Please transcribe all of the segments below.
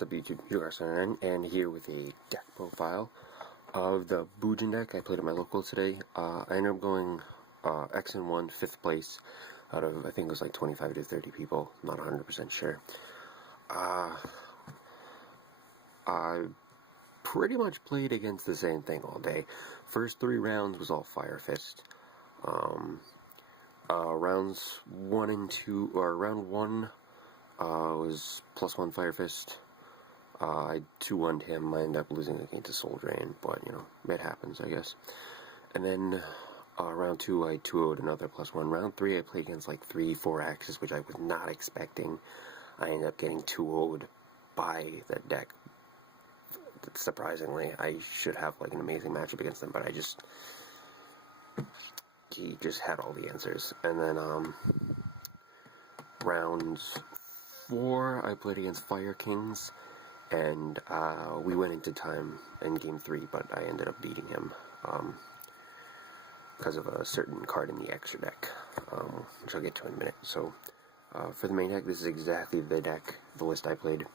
What's up YouTube, Center, and here with a deck profile of the Bujin deck I played at my local today. I ended up going X and 1, 5th place out of, I think it was like 25 to 30 people, not 100% sure. I pretty much played against the same thing all day. First 3 rounds was all Fire Fist. Rounds 1 and 2, or round 1 was +1 Fire Fist. I 2-1'd him. I ended up losing against a Soul Drain, but, you know, it happens, I guess. And then, round 2, I 2-0'd another +1. Round 3, I played against, like, 3-4 axes, which I was not expecting. I ended up getting 2-0'd by that deck. Surprisingly, I should have, like, an amazing matchup against them, but he just had all the answers. And then, rounds 4, I played against Fire Kings. And we went into time in game 3, but I ended up beating him because of a certain card in the extra deck, which I'll get to in a minute. So for the main deck, this is exactly the deck, the list I played.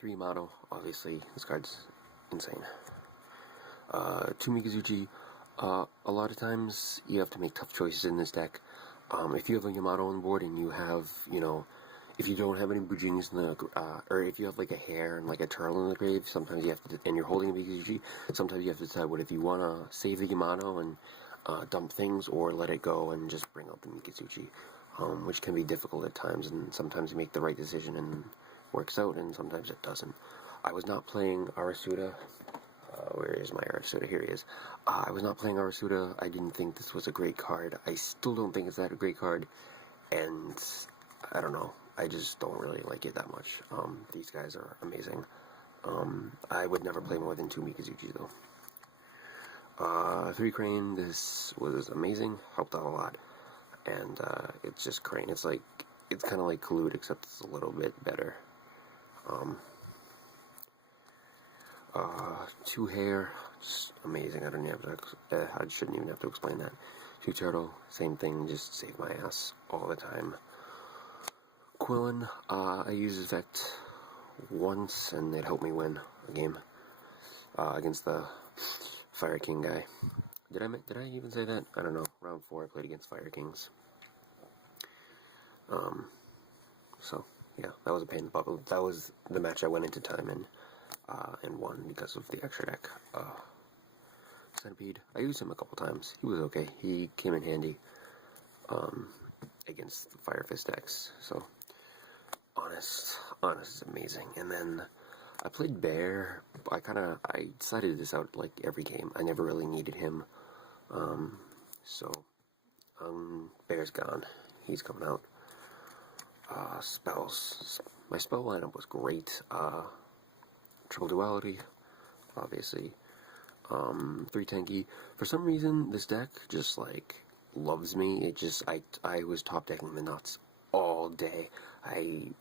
3 Yamato, obviously, this card's insane. 2 Mikazuchi. A lot of times you have to make tough choices in this deck. If you have a Yamato on the board and you have, you know, if you don't have any Bujinis in the, or if you have like a hare and like a turtle in the grave, sometimes you have to, and you're holding a Mikazuchi, sometimes you have to decide what if you want to save the Yamato and dump things, or let it go and just bring out the Mikazuchi, which can be difficult at times, and sometimes you make the right decision and works out, and sometimes it doesn't. I was not playing Arasuda. Where is my Arasuda? Here he is. I was not playing Arasuda. I didn't think this was a great card. I still don't think it's that a great card, and I don't know. I just don't really like it that much. These guys are amazing. I would never play more than 2 Mikazuchi though. 3 Crane, this was amazing, helped out a lot. And it's just Crane. It's like, it's kind of like Collude, except it's a little bit better. 2 Hare, just amazing. I don't even have to, I shouldn't even have to explain that. 2 Turtle, same thing, just save my ass all the time. Quillen, I used his effect once, and it helped me win a game against the Fire King guy. Did I even say that? I don't know. Round 4, I played against Fire Kings. So yeah, that was a pain in the butt. That was the match I went into time in and won because of the extra deck. Centipede, I used him a couple times. He was okay. He came in handy against the Fire Fist decks. So. Honest is amazing. And then I played Bear. I decided this out like every game. I never really needed him. So Bear's gone. He's coming out. Spells. My spell lineup was great. Triple Duality, obviously. 3 Tenki. For some reason, this deck just like loves me. It just I was top decking the nuts all day. I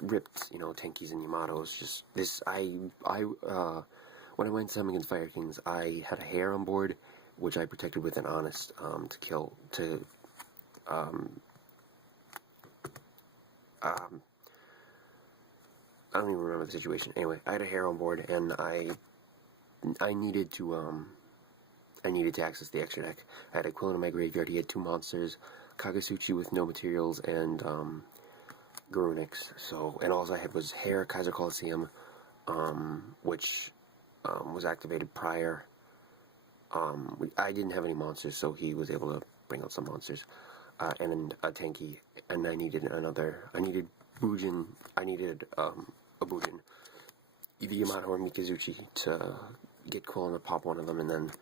ripped, you know, Tenkis and Yamatos. Just this, when I went to against Fire Kings, I had a hare on board, which I protected with an honest I don't even remember the situation. Anyway, I had a hare on board, and I needed to access the extra deck. I had a Quillen in my graveyard. He had 2 monsters, Kagasuchi with no materials, and Garunix. So, and all I had was Hare, Kaiser Coliseum, which was activated prior. I didn't have any monsters, so he was able to bring out some monsters, and a Tenki. And I needed Bujin. I needed a Bujin, either Yamato or Mikazuchi, to get Quillen to pop one of them, and then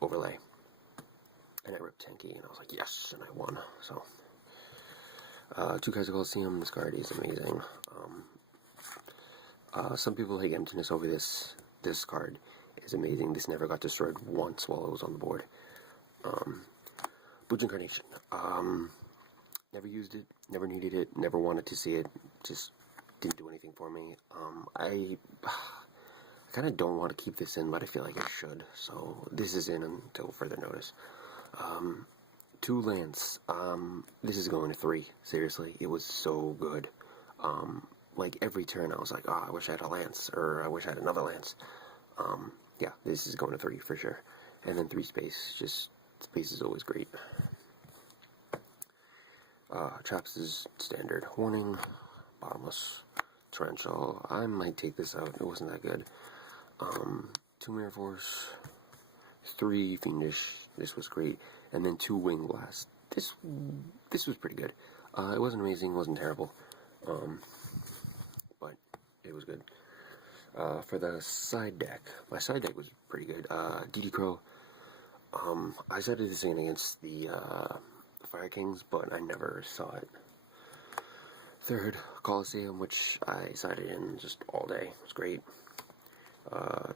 overlay. And I ripped Tenki, and I was like, yes, and I won. So, 2 Kaiser Coliseum, this card is amazing. Some people hate emptiness over this. This card is amazing. This never got destroyed once while it was on the board. Bujin Carnation. Never used it, never needed it, never wanted to see it. Just didn't do anything for me. I kind of don't want to keep this in, but I feel like I should. So this is in until further notice. 2 Lance. This is going to 3. Seriously, it was so good. like, every turn I was like, oh, I wish I had a lance, or I wish I had another lance. Yeah, this is going to 3 for sure. And then 3 space, just, space is always great. Traps is standard. Warning, bottomless, torrential. I might take this out, it wasn't that good. 2 Mirror Force, 3 Fiendish, this was great. And then 2 Wing Blast. This was pretty good. It wasn't amazing, it wasn't terrible. But it was good. For the side deck, my side deck was pretty good. DD Crow, I sided this in against the Fire Kings, but I never saw it. Third, Coliseum, which I sided in just all day. It was great.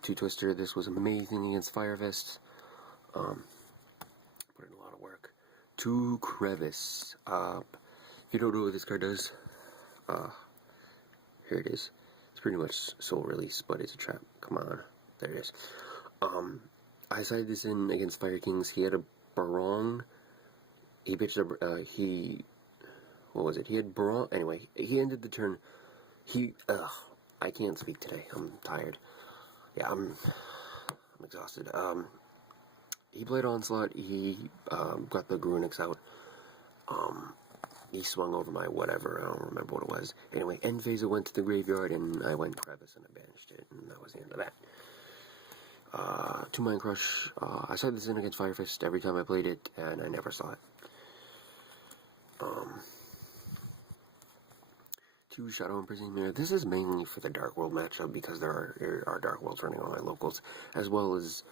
2 Twister, this was amazing against Fire Fist. Put in a lot of work. 2 Crevice. If you don't know what this card does, here it is. It's pretty much Soul Release, but it's a trap. Come on. There it is. I sided this in against Fire Kings. He had a Barong. He pitched a, what was it? He had Barong. Anyway, he ended the turn. I can't speak today. I'm tired. Yeah, I'm exhausted. He played Onslaught. He, got the Grunix out. He swung over my whatever, I don't remember what it was. Anyway, end phase, I went to the graveyard, and I went Crevice, and I banished it, and that was the end of that. 2 Mind Crush, I said this in against Fire Fist every time I played it, and I never saw it. 2 Shadow Imprisoning Mirror, this is mainly for the Dark World matchup, because there are Dark Worlds running on my locals, as well as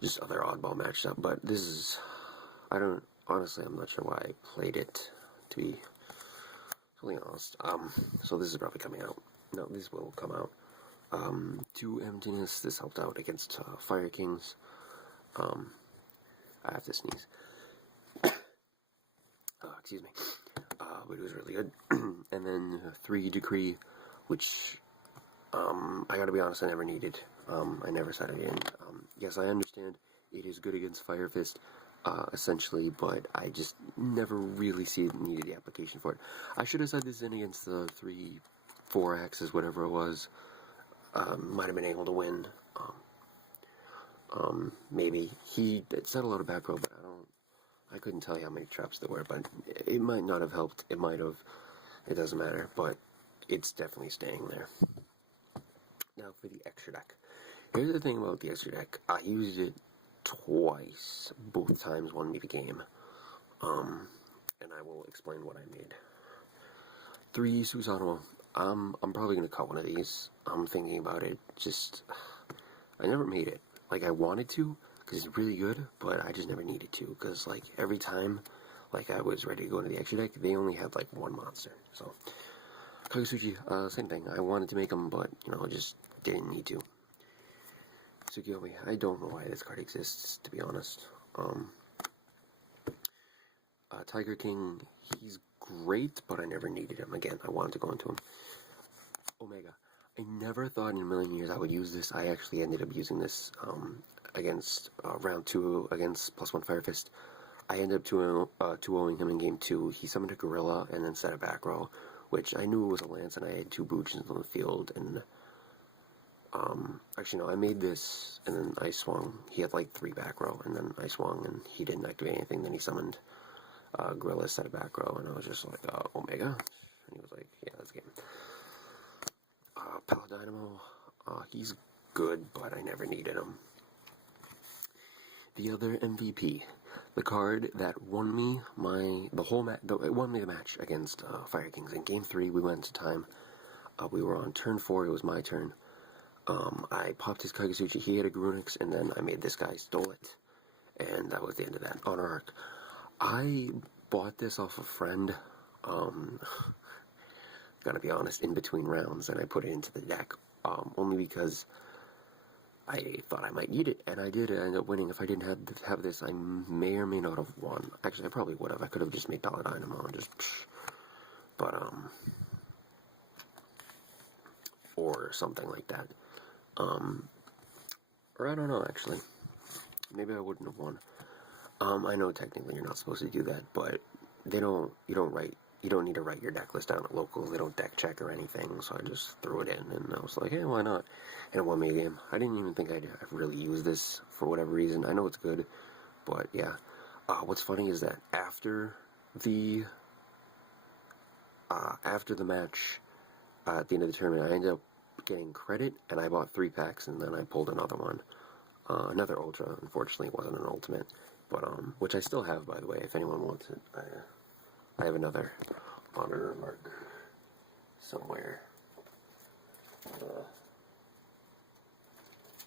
just other oddball matchup, but this is, honestly, I'm not sure why I played it, to be totally honest. So this is probably coming out. No, this will come out. 2 Emptiness, this helped out against Fire Kings. I have to sneeze. Excuse me. But it was really good. And then 3 Decree, which, I gotta be honest, I never needed. I never set it in. Yes, I understand it is good against Fire Fist, essentially, but I just never really needed the application for it. I should have set this in against the 3-4 axes, whatever it was. Might have been able to win. Maybe. He set a lot of back row, but I couldn't tell you how many traps there were, but it might not have helped. It might have. It doesn't matter, but it's definitely staying there. Now for the extra deck. Here's the thing about the extra deck. I used it twice. Both times won me the game. And I will explain what I made. 3 Susanoo. I'm probably going to cut one of these. I'm thinking about it. Just, I never made it. Like, I wanted to, because it's really good, but I just never needed to, because, like, every time, like, I was ready to go into the extra deck, they only had, like, 1 monster. So, Kagasuchi, same thing. I wanted to make them, but, you know, I just didn't need to. Tsukiyomi, I don't know why this card exists, to be honest. Tiger King, he's great, but I never needed him. Again, I wanted to go into him. Omega. I never thought in a million years I would use this. I actually ended up using this against round 2 against +1 Fire Fist. I ended up 2-0ing him in game 2. He summoned a Gorilla and then set a back row, which I knew was a Lance, and I had 2 Bujins on the field, and actually no, I made this, and then I swung. He had like 3 back row, and then I swung, and he didn't activate anything. Then he summoned Gorilla, set a back row, and I was just like, Omega? And he was like, yeah, that's game. Paladynamo, he's good, but I never needed him. The other MVP, the card that won me the match against Fire Kings. In game 3, we went to time. We were on turn 4, it was my turn. I popped his Kagasuchi, he had a Grunix, and then I made this guy, stole it. And that was the end of that. Honor Arc. I bought this off a friend, gotta be honest, in between rounds, and I put it into the deck, only because I thought I might need it, and I did. I ended up winning. If I didn't have this, I may or may not have won. Actually, I probably would have. I could have just made Paladynamo and just, but, or something like that. Or I don't know, actually. Maybe I wouldn't have won. I know technically you're not supposed to do that, but you don't write you don't need to write your deck list down at locals. They don't deck check or anything, so I just threw it in, and I was like, hey, why not? And it won me a game. I didn't even think I'd really use this for whatever reason. I know it's good, but yeah. What's funny is that after the match, at the end of the tournament, I ended up getting credit, and I bought 3 packs, and then I pulled another one. Another Ultra. Unfortunately, it wasn't an Ultimate, but which I still have, by the way, if anyone wants it. I have another honor mark somewhere.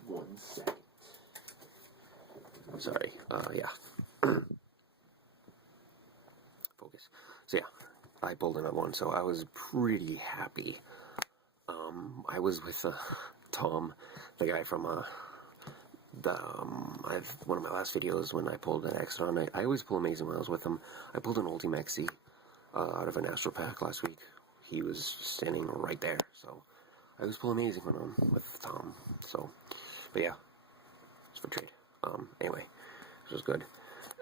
1 second. Sorry. Yeah. Focus. So yeah, I pulled another one, so I was pretty happy. I was with Tom, the guy from one of my last videos when I pulled an Exodon. I always pull amazing when I was with him. I pulled an Ultimexi out of an Astro Pack last week. He was standing right there, so I was pulling amazing when I'm with Tom. So, but yeah, it's for trade. Anyway, this was good.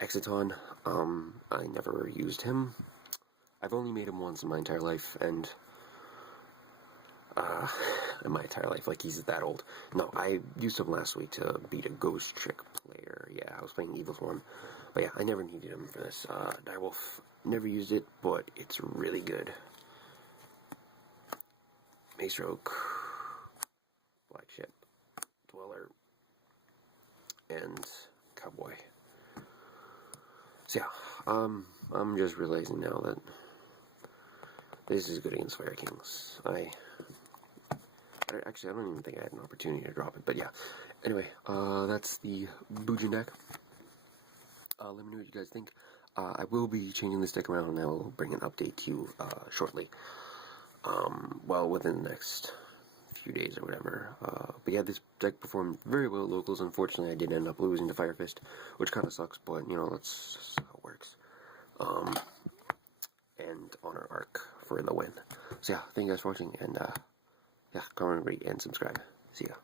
Exciton, I never used him. I've only made him once in my entire life, and like he's that old. No, I used him last week to beat a Ghost Trick player. Yeah, I was playing Evil's one. But yeah, I never needed him for this. Direwolf, never used it, but it's really good. Maestroke, Black Ship, Dweller, and Cowboy. So yeah, I'm just realizing now that this is good against Fire Kings. Actually, I don't even think I had an opportunity to drop it, but yeah. Anyway, that's the Bujin deck. Let me know what you guys think. I will be changing this deck around, and I will bring an update to you shortly. Well, within the next few days or whatever. But yeah, this deck performed very well at locals. Unfortunately, I did end up losing to Fire Fist, which kind of sucks, but you know, that's just how it works. And Honor Arc for the win. So yeah, thank you guys for watching, and yeah, comment, rate, and subscribe. See ya.